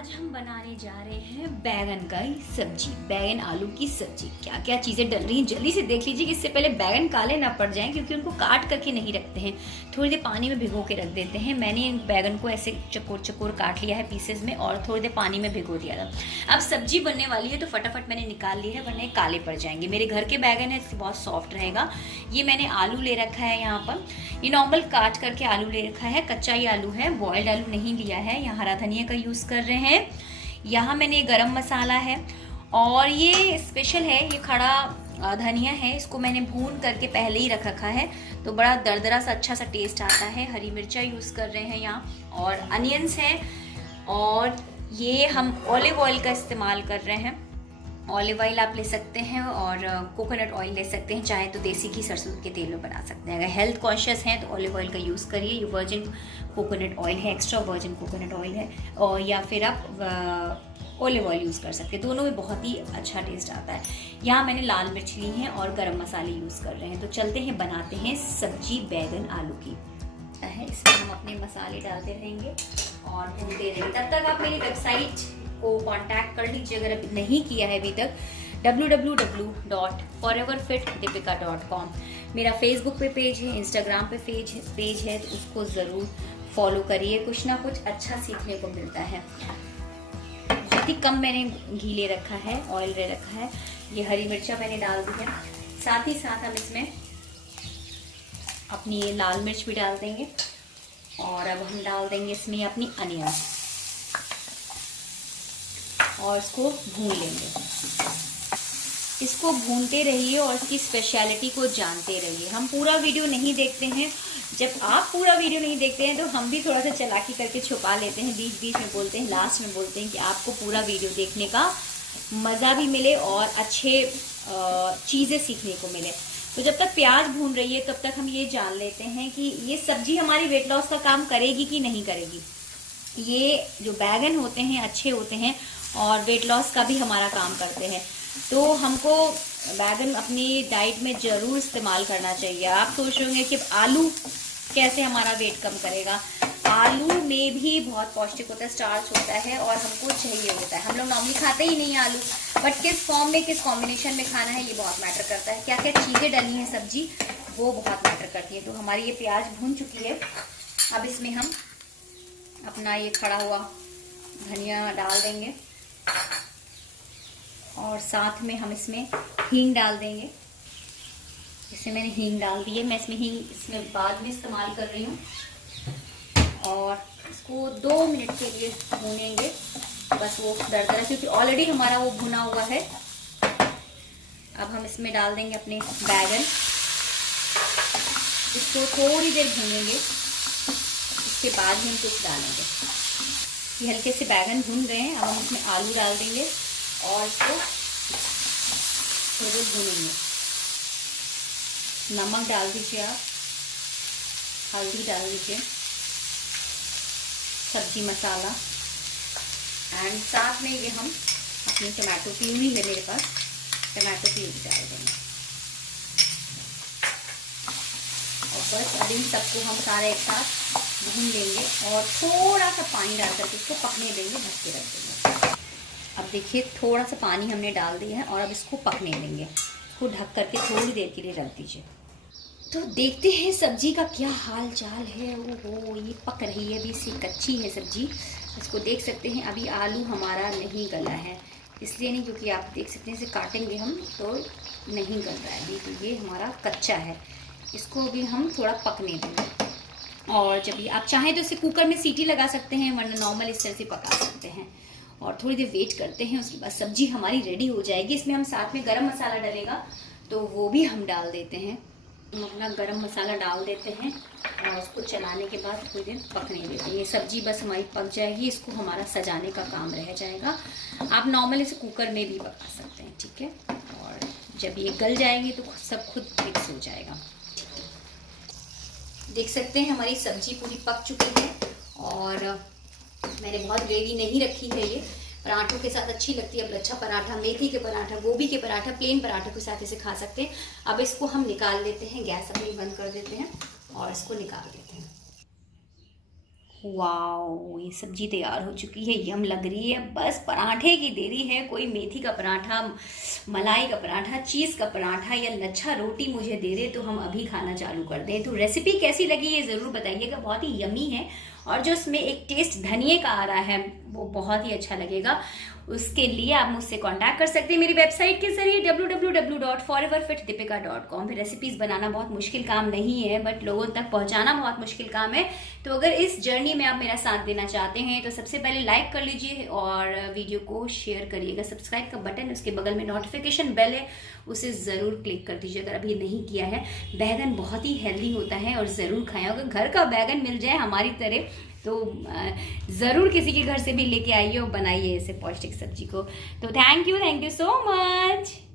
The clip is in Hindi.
आज हम बनाने जा रहे हैं बैगन का ही सब्जी, बैगन आलू की सब्जी। क्या क्या चीज़ें डल रही हैं जल्दी से देख लीजिए कि इससे पहले बैगन काले ना पड़ जाएं, क्योंकि उनको काट करके नहीं रखते हैं, थोड़ी देर पानी में भिगो के रख देते हैं। मैंने बैगन को ऐसे चकोर चकोर काट लिया है पीसेज में और थोड़ी देर पानी में भिगो दिया था। अब सब्जी बनने वाली है तो फटाफट मैंने निकाल ली है, वरना काले पड़ जाएंगे। मेरे घर के बैगन है, बहुत सॉफ्ट रहेगा। ये मैंने आलू ले रखा है यहाँ पर, ये नॉर्मल काट करके आलू ले रखा है, कच्चा ही आलू है, बॉयल्ड आलू नहीं लिया है। यहाँ हरा धनिया का यूज़ कर रहे हैं। यहाँ मैंने गरम मसाला है और ये स्पेशल है, ये खड़ा धनिया है, इसको मैंने भून करके पहले ही रख रखा है तो बड़ा दरदरा सा अच्छा सा टेस्ट आता है। हरी मिर्चा यूज़ कर रहे हैं यहाँ और अनियंस हैं, और ये हम ऑलिव ऑयल का इस्तेमाल कर रहे हैं। ऑलिव ऑयल आप ले सकते हैं और कोकोनट ऑयल ले सकते हैं, चाहे तो देसी घी सरसों के तेल में बना सकते हैं। अगर हेल्थ कॉन्शियस हैं तो ऑलिव ऑयल का यूज़ करिए। ये वर्जिन कोकोनट ऑयल है, एक्स्ट्रा वर्जिन कोकोनट ऑयल है, और या फिर आप ऑलिव ऑयल यूज़ कर सकते हैं, दोनों में बहुत ही अच्छा टेस्ट आता है। यहाँ मैंने लाल मिर्च ली है और गरम मसाले यूज़ कर रहे हैं। तो चलते हैं बनाते हैं सब्जी बैगन आलू की। इसमें हम अपने मसाले डालते रहेंगे और भूनते रहेंगे। तब तक आप मेरी वेबसाइट को कांटेक्ट कर लीजिए अगर अभी नहीं किया है अभी तक, www.foreverfitdeepika.com। मेरा फेसबुक पे पेज है, इंस्टाग्राम पे पेज है, तो उसको ज़रूर फॉलो करिए, कुछ ना कुछ अच्छा सीखने को मिलता है। बहुत ही कम मैंने घी ले रखा है, ऑयल ले रखा है। ये हरी मिर्चा मैंने डाल दी है, साथ ही साथ हम इसमें अपनी ये लाल मिर्च भी डाल देंगे और अब हम डाल देंगे इसमें अपनी अनियन और इसको भून लेंगे। इसको भूनते रहिए और इसकी स्पेशलिटी को जानते रहिए। हम पूरा वीडियो नहीं देखते हैं, जब आप पूरा वीडियो नहीं देखते हैं तो हम भी थोड़ा सा चालाकी करके छुपा लेते हैं, बीच बीच में बोलते हैं, लास्ट में बोलते हैं कि आपको पूरा वीडियो देखने का मज़ा भी मिले और अच्छे चीज़ें सीखने को मिले। तो जब तक प्याज भून रही है तब तक हम ये जान लेते हैं कि ये सब्जी हमारी वेट लॉस का काम करेगी कि नहीं करेगी। ये जो बैगन होते हैं अच्छे होते हैं और वेट लॉस का भी हमारा काम करते हैं, तो हमको बैगन अपनी डाइट में ज़रूर इस्तेमाल करना चाहिए। आप सोच रहे होंगे कि आलू कैसे हमारा वेट कम करेगा। आलू में भी बहुत पौष्टिक होता है, स्टार्च होता है और हमको चाहिए होता है। हम लोग नॉर्मली खाते ही नहीं आलू, बट किस फॉर्म में, किस कॉम्बिनेशन में खाना है ये बहुत मैटर करता है। क्या क्या चीज़ें डली हैं सब्जी, वो बहुत मैटर करती है। तो हमारी ये प्याज भून चुकी है, अब इसमें हम अपना ये खड़ा हुआ धनिया डाल देंगे और साथ में हम इसमें हींग डाल देंगे। इसमें मैंने हींग डाल दी है, मैं इसमें बाद में इस्तेमाल कर रही हूँ। और इसको 2 मिनट के लिए भूनेंगे, बस वो दरदरा, क्योंकि ऑलरेडी हमारा वो भुना हुआ है। अब हम इसमें डाल देंगे अपने बैगन, इसको थोड़ी देर भूनेंगे, उसके बाद ही हम कुछ डालेंगे। ये हल्के से बैगन भून गए हैं, अब हम इसमें आलू डाल देंगे और इसको थोड़ी भूनेंगे। नमक डाल दीजिए आप, हल्दी डाल दीजिए, सब्जी मसाला, एंड साथ में ये हम अपनी टमाटो प्यूरी है मेरे पास, टमाटो प्यूरी डाल देंगे। और बस अब इन सबको हम सारे एक साथ भून लेंगे और थोड़ा सा पानी डाल करके इसको पकने देंगे, ढक के रख देंगे। अब देखिए थोड़ा सा पानी हमने डाल दिया है और अब इसको पकने देंगे, इसको ढक करके थोड़ी देर के लिए रख दीजिए। तो देखते हैं सब्जी का क्या हाल चाल है। ओहो, ये पक रही है, अभी इससे कच्ची है सब्जी, इसको देख सकते हैं। अभी आलू हमारा नहीं गला है, इसलिए नहीं, क्योंकि आप देख सकते हैं इसे काटेंगे हम तो नहीं गल रहा है अभी, तो ये हमारा कच्चा है। इसको अभी हम थोड़ा पकने देंगे और जब ये आप चाहें तो इसे कुकर में सीटी लगा सकते हैं, वरना नॉर्मल इस तरह से पका सकते हैं। और थोड़ी देर वेट करते हैं, उसके बाद सब्जी हमारी रेडी हो जाएगी। इसमें हम साथ में गरम मसाला डलेगा तो वो भी हम डाल देते हैं। हम अपना गरम मसाला डाल देते हैं और उसको चलाने के बाद थोड़ी देर पकने देते हैं। ये सब्जी बस हमारी पक जाएगी, इसको हमारा सजाने का काम रह जाएगा। आप नॉर्मल इसे कुकर में भी पका सकते हैं, ठीक है। और जब ये गल जाएगी तो सब खुद मिक्स हो जाएगा। देख सकते हैं हमारी सब्जी पूरी पक चुकी है और मैंने बहुत ग्रेवी नहीं रखी है। ये पराठों के साथ अच्छी लगती है, लच्छा पराठा, मेथी के पराठा, गोभी के पराठा, प्लेन पराठों के साथ इसे खा सकते हैं। अब इसको हम निकाल लेते हैं, गैस अपनी बंद कर देते हैं और इसको निकाल देते हैं। वाओ, ये सब्जी तैयार हो चुकी है, यम लग रही है। बस पराठे की देरी है, कोई मेथी का पराठा, मलाई का पराठा, चीज़ का पराठा या लच्छा रोटी मुझे दे दे तो हम अभी खाना चालू कर दें। तो रेसिपी कैसी लगी ये ज़रूर बताइएगा, बहुत ही यमी है। और जो इसमें एक टेस्ट धनिए का आ रहा है वो बहुत ही अच्छा लगेगा। उसके लिए आप मुझसे कांटेक्ट कर सकते हैं मेरी वेबसाइट के जरिए www.foreverfitdeepika.com। रेसिपीज बनाना बहुत मुश्किल काम नहीं है, बट लोगों तक पहुंचाना बहुत मुश्किल काम है। तो अगर इस जर्नी में आप मेरा साथ देना चाहते हैं तो सबसे पहले लाइक कर लीजिए और वीडियो को शेयर करिएगा। सब्सक्राइब का बटन, उसके बगल में नोटिफिकेशन बेल है, उसे ज़रूर क्लिक कर दीजिए अगर अभी नहीं किया है। बैगन बहुत ही हेल्दी होता है और ज़रूर खाएं। अगर घर का बैगन मिल जाए हमारी तरह तो ज़रूर किसी के घर से भी लेके आइए और बनाइए ऐसे पौष्टिक सब्जी को। तो थैंक यू सो मच।